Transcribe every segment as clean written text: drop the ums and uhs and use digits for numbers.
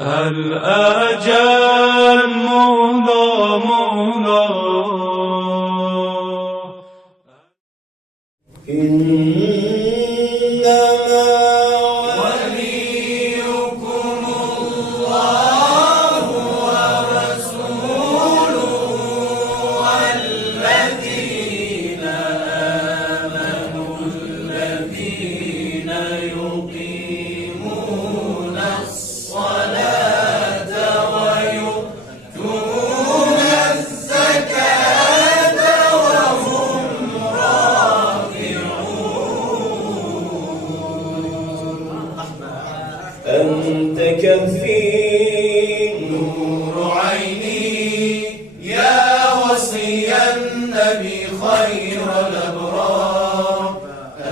الأجل مولا مولا إنما وليكم الله ورسوله والذين آمنوا الذين يقيمون الصلاة ويؤتون الزكاة وهم راكعون. أنت كفي نور عيني يا وصي النبي خير الأبرار،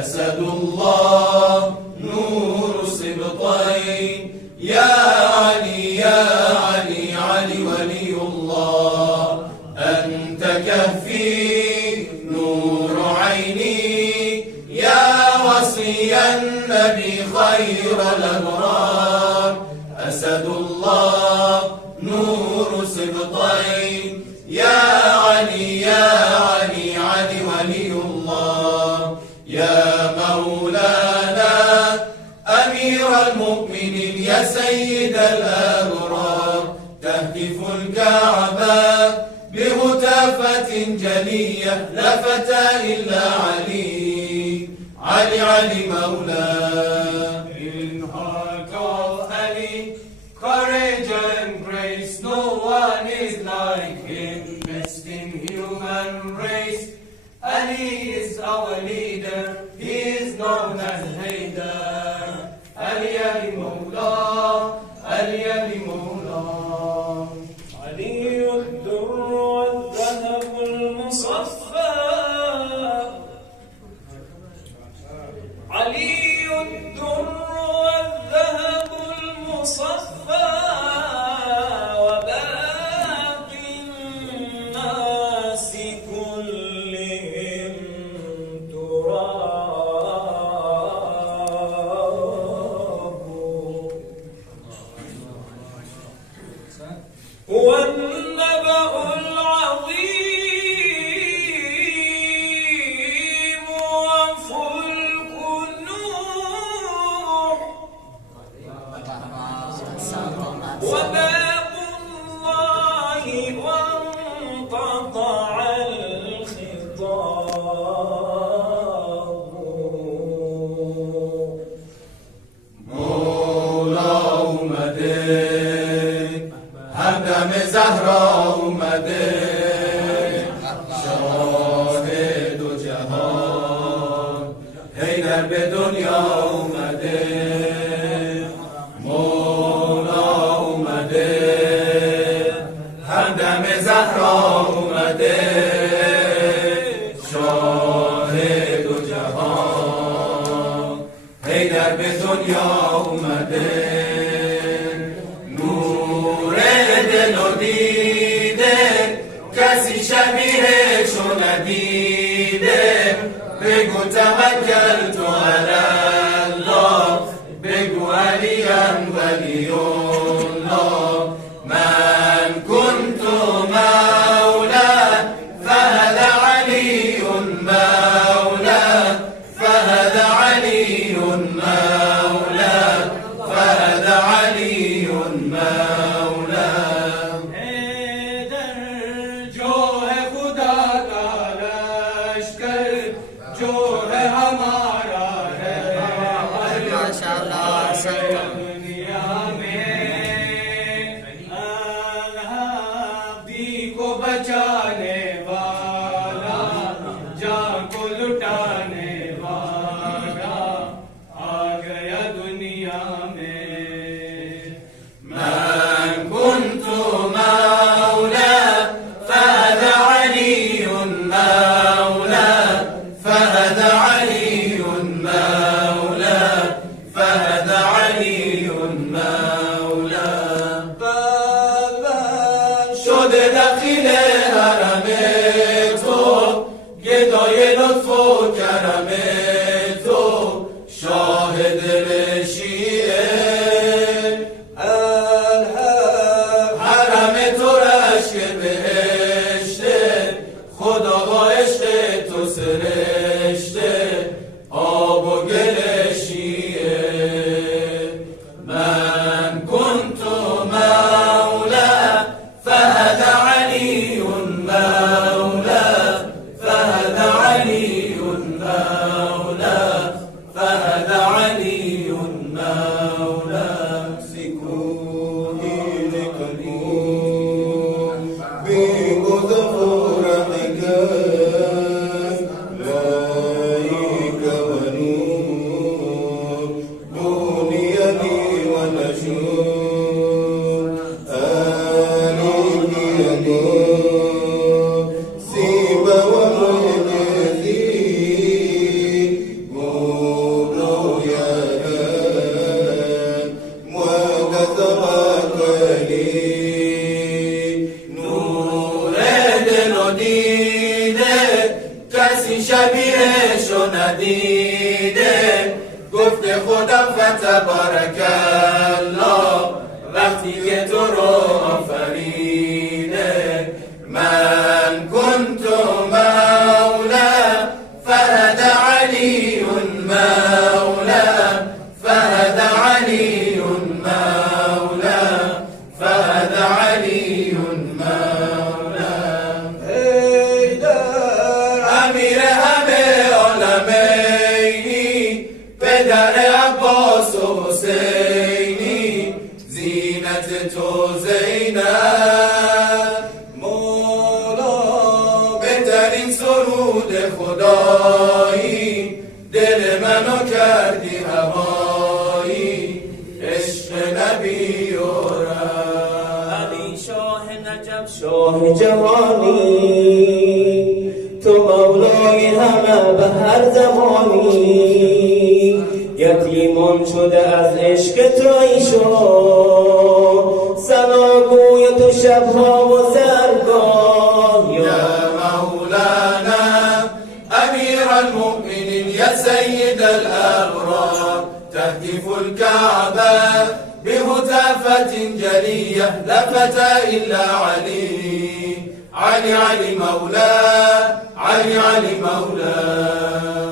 أسد الله نور سبطين يا علي يا علي علي ولي الله. أنت كفي نور عيني يا وصي النبي خير الأبرار، أسد الله نور سبطين يا علي يا علي علي ولي الله. يا مولانا أمير المؤمنين يا سيد الأبرار، تهتف الكعبة بهتافة جلية لا فتى إلا علي علي علي مولاه. In heart of Ali, courage and grace, no one is like him, best in human race. Ali is our leader, he is known as Haydar. Ali Ali Mawla, Ali Ali Mawla. Ali الدر والذهب المصفى، علي الدر والذهب المصفى، وباقي الناس كلهم تراب. هو النبأ العظيم وفلك نوح، وباب الله وانقطع الخطاب. مولا اومده، همدم زهرا اومده، شاهد و جهان حیدر به دنیا اومده. مولا اومده، همدم زهرا اومده، شاهد و جهان حیدر به دنیا اومده. نور دل و دیده کسی شبیه چو ندیده، بگو توکل تو علی الله، بگو علیم ولی الله. من كنت مولا فهذا علي مولا، فهذا علي مولا، فهذا علي مولا. जो है खुदा का लश्कर, जो है हमारा है दुनिया में, अल्लाह को बचाने वाला, जान को लुटाने वाला आ गया दुनिया में. من كنت مولا فهذا علي مولا، فهذا علي مولا، فهذا علي مولا. شده داخل حرم تو، گدای لطف و کرم تو، شاهد شیعه شبیهشو ندیده گفت خدا فتبارک الله وقتی که تو رو آفرینه من کنت مولا فرد علی مولا فرد علی مولا فرد علی مولا امیر همه عالمینی پدر عباس و حسینی زینت تو زینب مولا بهترین سرود خدایی دل منو کردی هوایی عشق نبی و علی شاه نجف شاه جهانی تو مولای همه به هر زمانی یتیمان شده از عشق تو ایشان ثناگوی تو شبها و سرگاه یا مولانا امیر المؤمنین یا سید الابرار تهتف الكعبه بهتافة جلية لا فتى إلا علي علي علي مولاه علي علي مولاه